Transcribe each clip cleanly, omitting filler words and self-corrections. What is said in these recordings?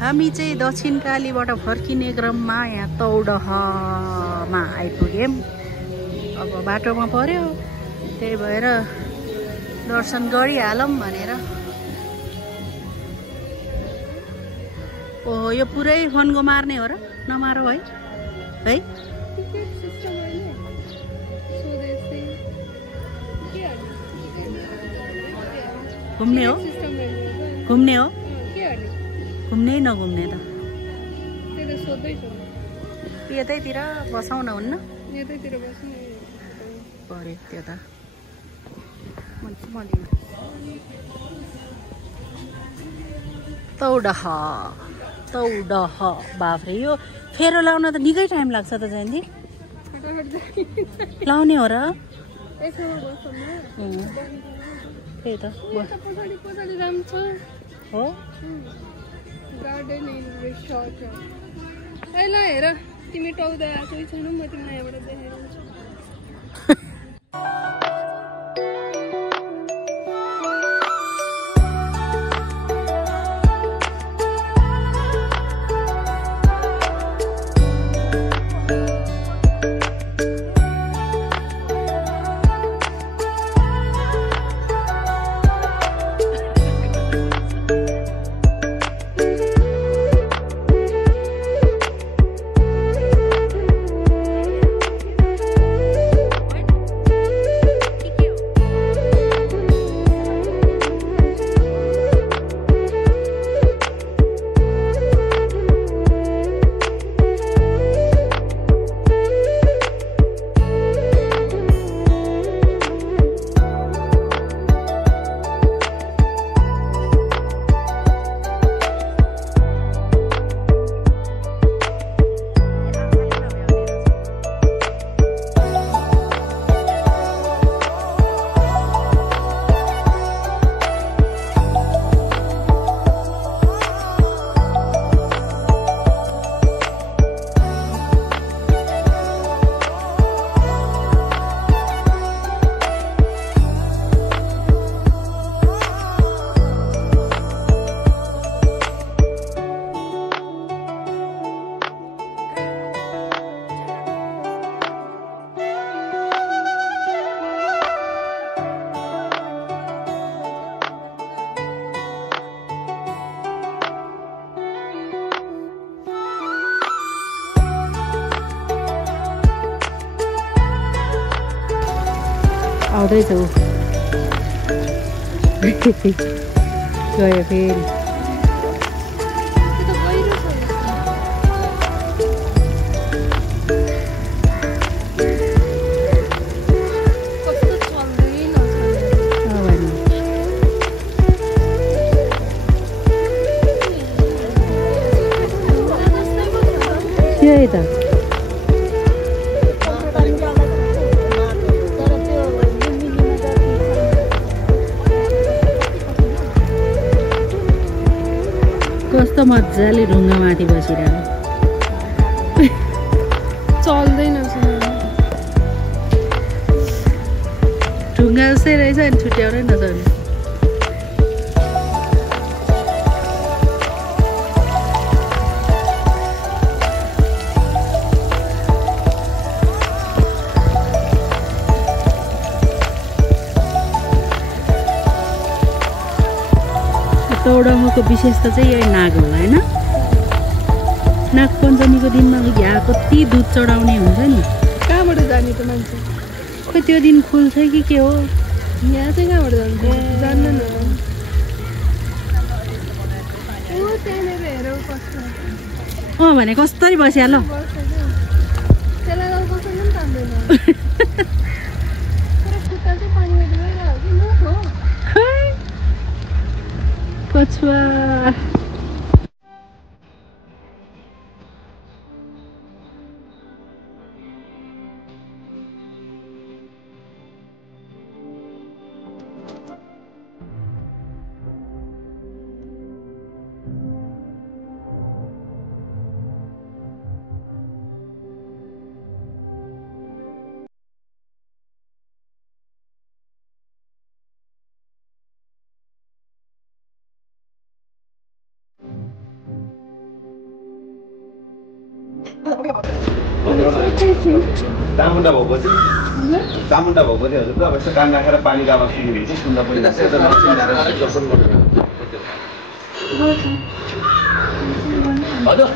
हामी चाहिँ दक्षिण कालीबाट फर्किने क्रममा यहाँ तौडहमा आइपुग्यौँ। अब बाटोमा पर्यो, त्यही भएर दर्शन गरिहालौँ भनेर। ओहो, यो पुरै फोनको मार्ने हो र? नमारौ है है। घुम्ने हो घुम्ने हो घुम्ने नघुम्ने त यतैतिर बसौँ न, हुन्न? पर्यो त्यो त। तौडह तौडह, बाफ्रे यो फेरो लाउन त निकै टाइम लाग्छ त जयन्ती। लाउने हो र? त्यही त हो। हेर तिमी टाउँदा आएकै छैनौ, म तिमीलाई यहाँबाट देखाइदिन्छु। आउँदैछ ऊ गयो फेरि। त्यही त कस्तो मजाले ढुङ्गामाथि बसिरहेको, चल्दैन। ढुङ्गा जस्तै रहेछ नि, छुट्याउनै नसक्ने। तौडहको विशेषता चाहिँ यही नाग होला होइन? नाग पञ्चमीको दिनमा यहाँ कति दुध चढाउने हुन्छ नि। कहाँबाट जाने त मान्छे? खोइ त्यो दिन खुल्छ कि के हो? यहाँ चाहिँ कहाँबाट जान्छ जान्दैन होला। त्यहाँनिर हेर कस्तो भने कसरी बसिहाल। त्यसलाई कसैले पनि तान्दैन। खुट्टा चाहिँ पानीमा गइरहेको कि मुख हो कछुवा। चामुण्डा भएको चाहिँ चामुण्डा भएको चाहिँ हजुर अब यसो कान राखेर पानी गामा सुन्नुहुन्छ सुन्दा पनि दर्शन हजुर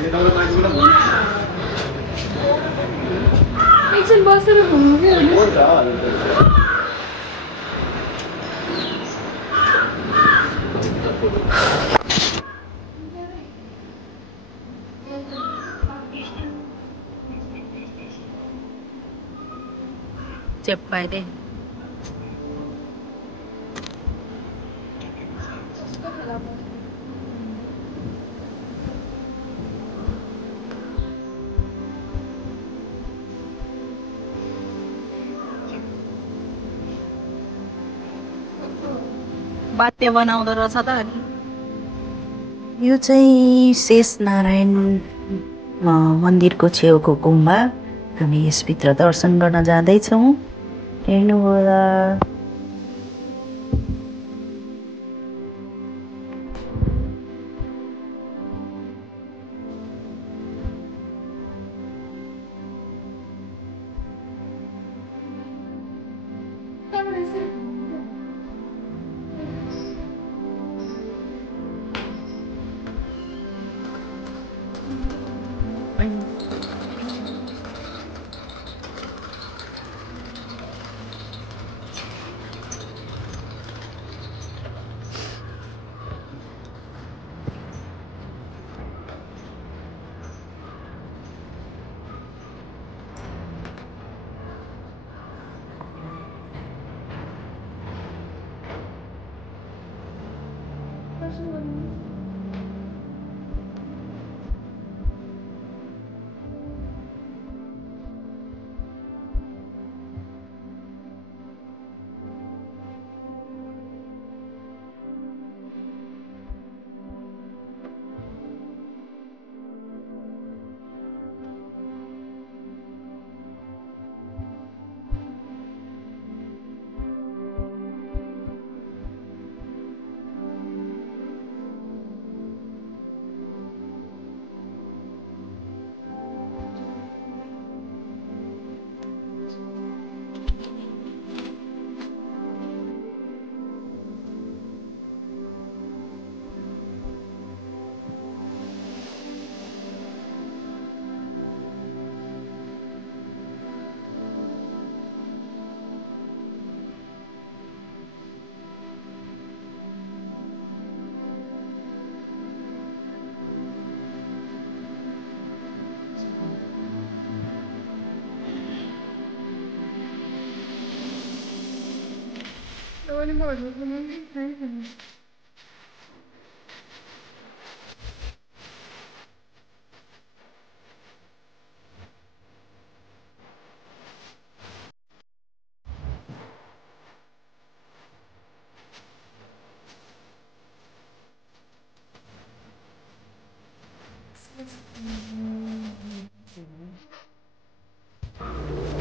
एकछिन बसेर घुम्नु के हुन्छ చెప్పాలి बाध्य बनाउँदो रहेछ त अनि यो चाहिँ शेष नारायण मन्दिरको छेउको गुम्बा हामी यसभित्र दर्शन गर्न जाँदैछौँ हेर्नुहोला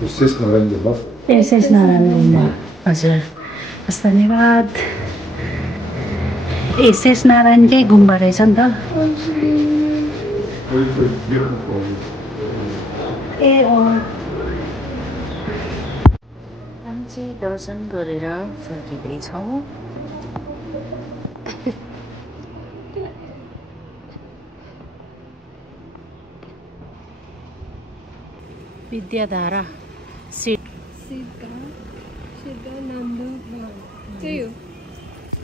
शेष नारायण गुम्बा शेष नारायण गुम्बा हजुर हस् धन्यवाद ए शेष नारायणकै गुम्बा रहेछ नि त ए हामी चाहिँ दर्शन गरेर फर्किँदैछौँ विद्याधारा सिद्ध नाम त्यही हो